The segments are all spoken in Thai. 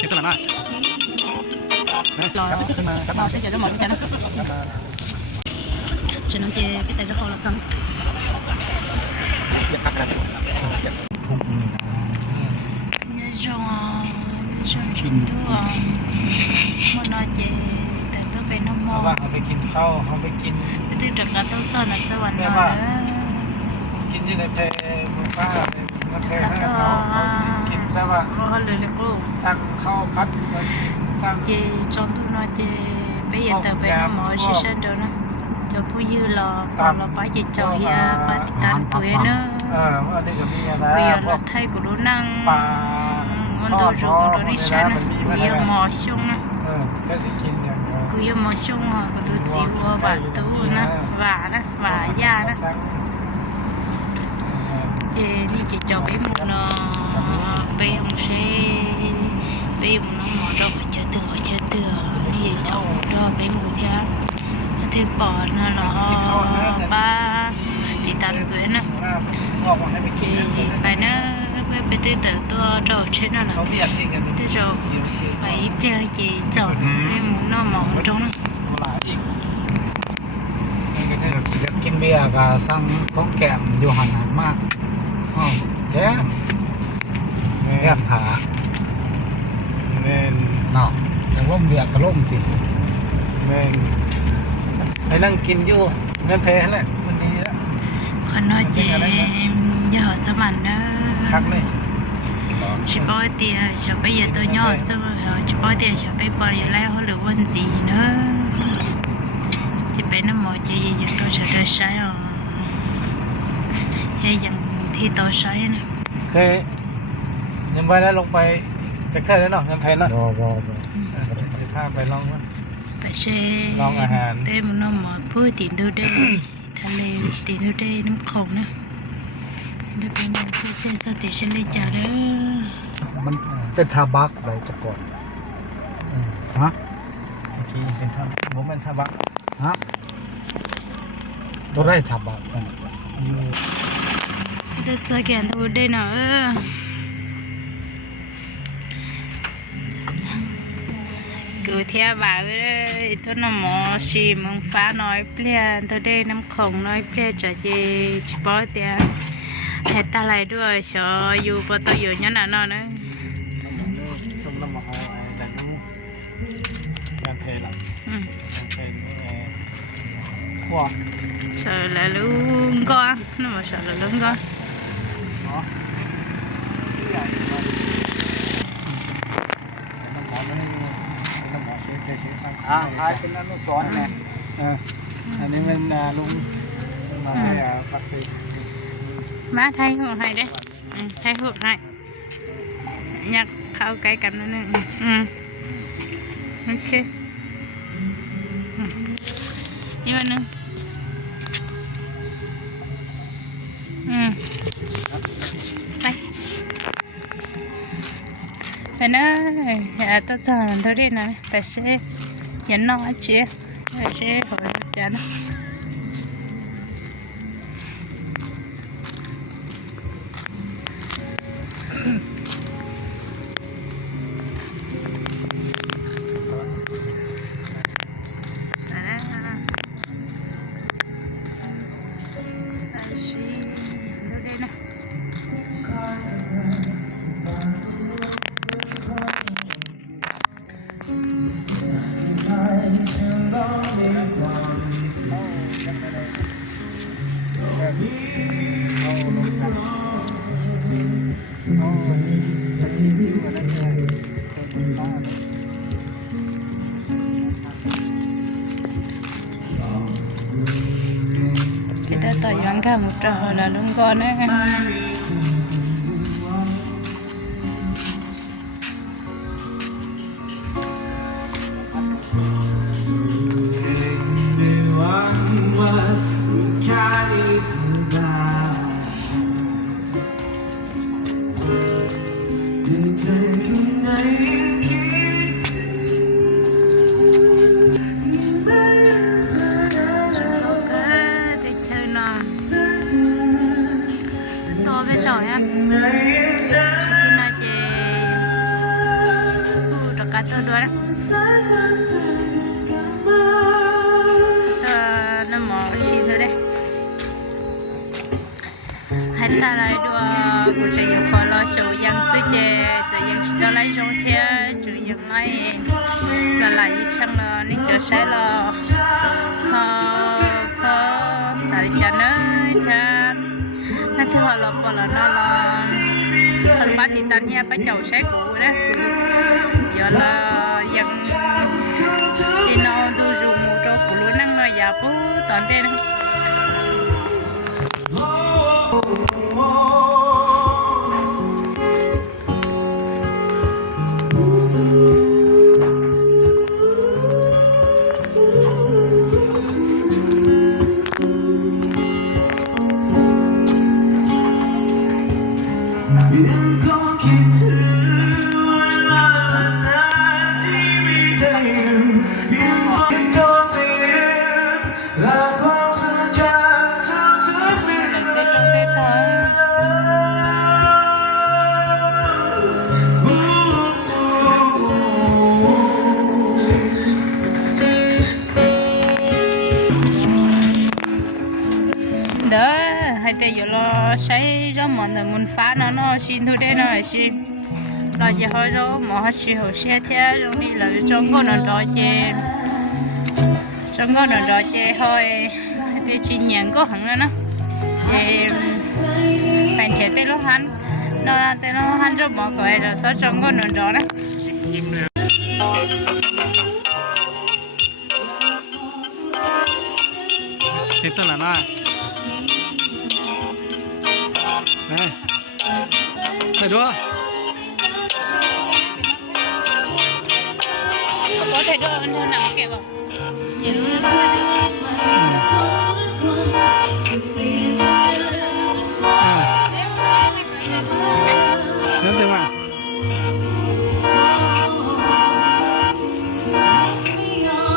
กินตัวไหนรอไปเจอแล้วหมดไปเจอแล้วฉันน้องเจพี่แต่จะขอรับจังทุกนี่นะเนี่ยจงกินตัวมันน้อยเจแต่ต้องเป็นน้ำมอว่าเขาไปกินข้าวเขาไปกินไปตื่นจากการต้องจอดนะสวรรค์มาเด้อกินอยู่ในแพมือฟ้าในแพให้เขาสิกินแล้วว่าเขาเลยเลยกูสั่งข้าวพัดมากินสั่งเจจงทุนน้อยเจไปยันเตอร์ไปน้ำหมอชิชันเด้อนะจะพูดยืนรอก่อนเราไปจิตจอยปฏิทันตัวเนอะอันนี้ก็มีอะไรพวกไทยกูรู้นั่งมันโดนจุกโดนนิชันกูยังหมอช่วงนะก็สิกินอย่างกูยังหมอช่วงอ่ะกูตัวจีวัวบาตู้นะว่านะว่ายานะเจนี่จิตจอยไปหมดเนาะไปหมดเช่ไปหมดน้องหมอเราไปเจอเตือนี่เจ้าเราไปหมดเท่าที่ปอดนะหรอป้าติดตามเพื่อนนะไปนะไปตื่นตัวเราเช่นนั้นแหละที่เราไปเปลี่ยนจีจอดให้หมูน้ำหมองตรงนั้นกินเบียร์กับสั่งของแก้มอยู่หันหันมากแก้มผาแม่นเนาะแต่ร่มเบียร์กับร่มติดแม่นไปนั่งกินอยู่เงินแพงแหละมันดีแล้วคนน้อยเจอย่าสมันนะคักเลยชิบอยเตียชอบไปเยอะตัวย่อสมัยชิบอยเตียชอบไปปล่อยแล้วหรือวันสีเนอะจะไปน้ำหมอเจยังตัวชดใช้อ่ะเฮ้ยยังที่ตัวใช้นะเคยเงินไปแล้วลงไปจากแท้แล้วเนาะเงินแพงเนาะสิพาไปลองว่าไปเช่ลองอาหารเต้มันน้ำหมอพูดตีนดูได้ทะเลตีนดูได้น้ำของนะเดี๋ยวเป็นเส้นสติเฉลี่ยจ้าเด้อมันเป็นทาบักอะไรตะกอนฮะเมื่อกี้เป็นทาโมเมนต์ทาบักฮะตัวได้ทาบักจังเดี๋ยวจะแกนดูได้เนาะกูเที่ยวบ่าวเลยตัวน้ำหมอชีมึงฟ้าน้อยเปลี่ยนตัวได้น้ำของน้อยเปลี่ยนจะเจชิบอเตียให้ตาไหลด้วยชออยู่ปตัวอยู่ยันน่ะนอนนะจมน้ำหมอแต่ยังงานเพลล่ะงานเพลขวบsợ là luôn con nó mà sợ là luôn conเป็นอนุสรณ์ไงอันนี้เป็นลุงมาให้ปักซีmá thay hộ hay đấy thay hộ hay nhặt khâu cây cầm nó nữa ok nhưng mà nữa đây phải nữa tao chờ thôi đi nè phải sẽ nhấn nó chứ phải sẽ hồi chán kita toyan kamu trò là luôn con ấy to với sỏi á ตัวด้วยนะน้ำหมอชิมดูดิให้ตา来ด้วยกูจะยังขอรอโชว์ยังซื้อเจจะยังจะไล่จงเทียจะยังไม่ละลายช่างละนี่จะใช้ละพอพอใส่จานเนยแทนนั่นที่họ lọp vào là nó là phần ba thì tận nha phải chầu xe cũ đó giờ là dân đi nó tu dùng một chỗ cũ luôn năng mà giờ bố toàn thế đóใช้cho mọi người muốn phá nó xin thôi đấy nó là xin là giờ hơi rồi mà họ chỉ hồ xe thế rồi đi là trong con nó rồi chè thôi thì chỉ nhận có hẳn nó thì bạn trẻ tên nó hắn cho mọi người rồi sau trong con nó rồi đó thế tức là nó này thầy đua có thầy đua nó nằm kẹp vào nhìn nó nhớ thế mà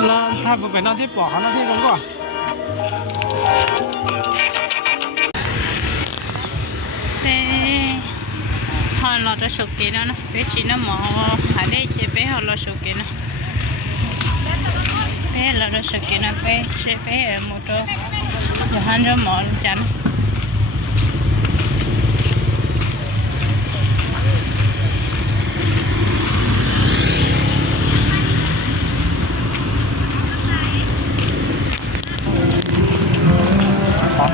là thay một cái nó thiết bỏ nó thiết đúng không họ lọt ra số kia nó bé chỉ nó mỏ ở đây chỉ bé họ lọt số kia nó bé lọt ra số kia nó bé chỉ bé ở một chỗ giờ hắn ra mỏ chắn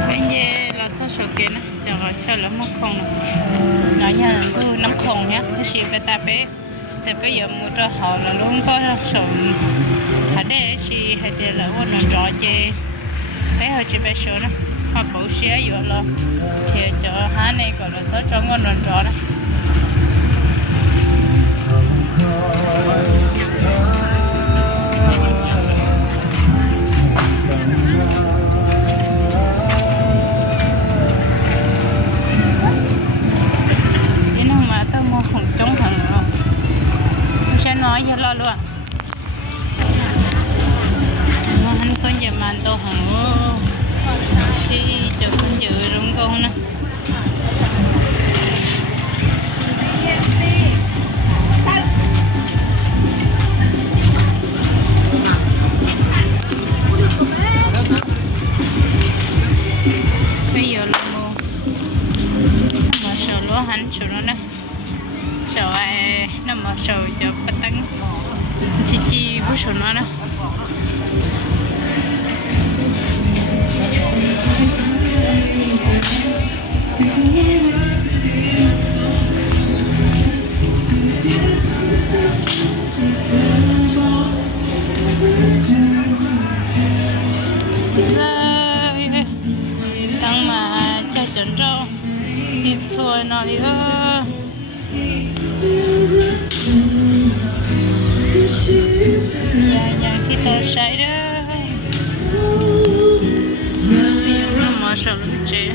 bên dưới lọt ra số kia nó giờ họ chơi là mất không nó nhà nắm khổng nhá chỉ phải ta bé thì bây giờ một trò họ là luôn có sủng ở đây chỉ hay là ôn nó trò chơi bé họ chỉ bé số nó họ bảo xe rồi là thì cho hắn này còn là số trong con nó trò đó nói cho lo luôn hắn có giờ màn tô hẳn thì chụp dự đúng con nè bây giờ là mua mà sợ lúa hắn sợ nó nè sợ ai nó mà sợ cho bắt tấn chi bút sợ nó nè tăng mà cho chuẩn trâu chỉ xuôi nó đi ơ dạ cái tôi say đó nó mà sợ lắm chị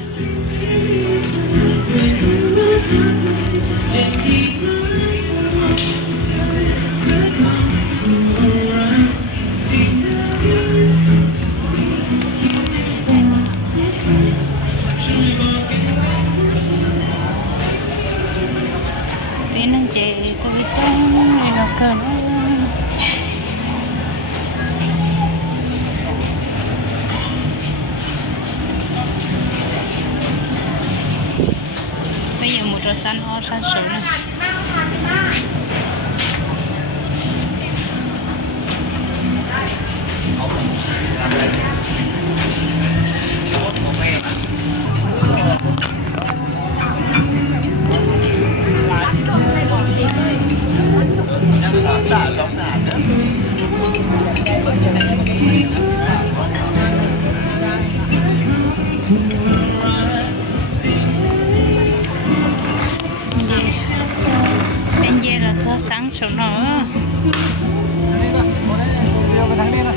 tiếng chị tôi trong ngày nào cần san ho san sấu này bên kia là cho sáng chỗ nó เลี้ยวไปทางนี้นะ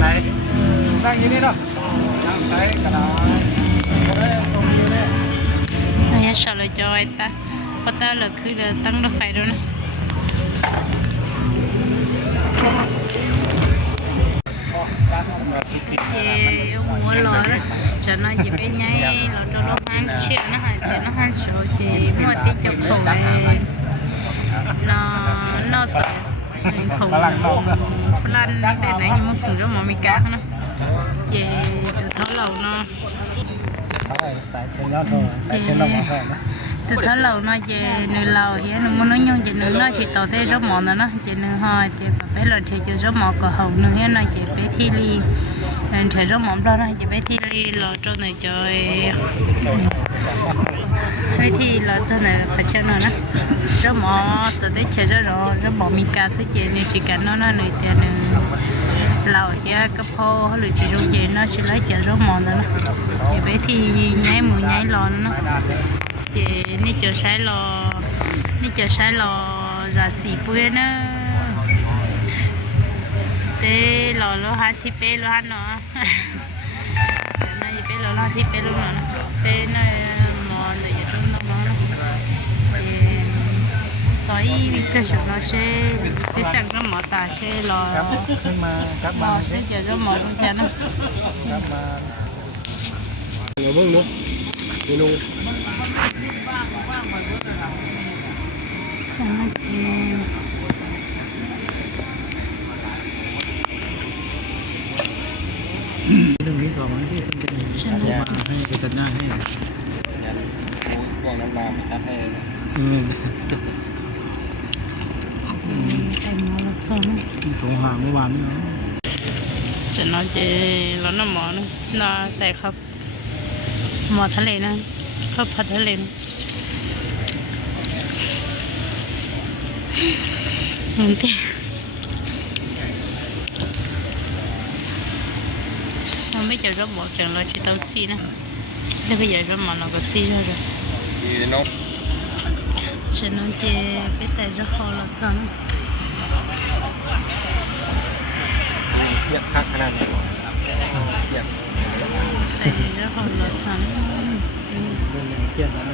ไหนตั้งอยู่นี่เนาะตั้งใช้กระดาษตรงนี้เลย này sợ là cho ai ta có ta là cứ là tăng nó phải đâu nè chị mua lò đó cho nó chỉ bên nhảy lò cho nó ăn chuyện nó hay thì nó ăn số chị mua tí cho khẩu này nó sợ khẩu lan để này nhưng mà cũng rất mà mi cá nó chị từ tháo lầu nó สายเชนแล้วโทรสายเชนแล้วมาแค่นะ từ tháo lầu nó chị nửa lầu hiện nó muốn nói nhung chị nửa nó chỉ tàu tê rất mỏng nó chị nửa hai chị có bé lần thì chị rất mỏng có hậu nửa hiện nó chị bé thi ly nên chị rất mỏng đó này chị bé thi ly lò cho này chơi bé thi lò cho này phải chơi nữa đó rất mỏng giờ tới chị rất mỏng mi cá sẽ chị nếu chỉ cần nó nửa tiền nửa lầu hiện cái phô hay là chị dùng chị nó chỉ lấy chị rất mỏng đó chị bé thi nhảy mùi nhảy lò nó chị đi chờ sai lò ra chỉ bữa nữa té lò hai thì bé lò hai nữa này bé lò hai thì bé luôn nữa té này mòn để cho nó mòn tối cái số nó sẽ cái sang cái mỏ tà sẽ lò mỏ sẽ chờ cho mỏ luôn cho nó ở bước nữa menu chẳng đừng nghĩ sao mà cái không có mà hay cái tận hay quăng năm ba mình tắt hay thùng hàng mua bán nữaฉันนอนเจแล้วน้ำหมอนะนอนแต่ครับหมอทะเลนะเขาพัดทะเลนั่นเองเราไม่เจอรถหมอจังเราจะต้องซีนะถ้าไปใหญ่รถหมอเราก็ซีแล้วเลยฉันนอนเจไปแต่จะคอเราจัง เทียบคักขนาดนี้เทียบ แต่จะคอเราจัง เรื่องเทียบแล้ว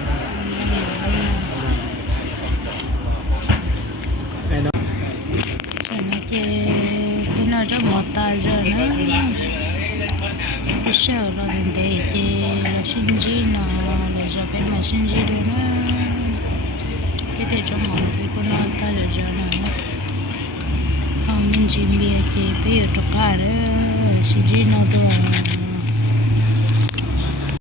ไอ้น้อง ฉันนอนเจเป็นอะไรหมอตายจะนะ不是เราเดินเดียเราชินจีนะเราจะเป็นมาชินจีด้วยนะไปเดี๋ยวจะหมอไปคนนอนตายจะนะเอามินจิมเบียเจไปอยู่ทุกการเลยชินจีนะด้วย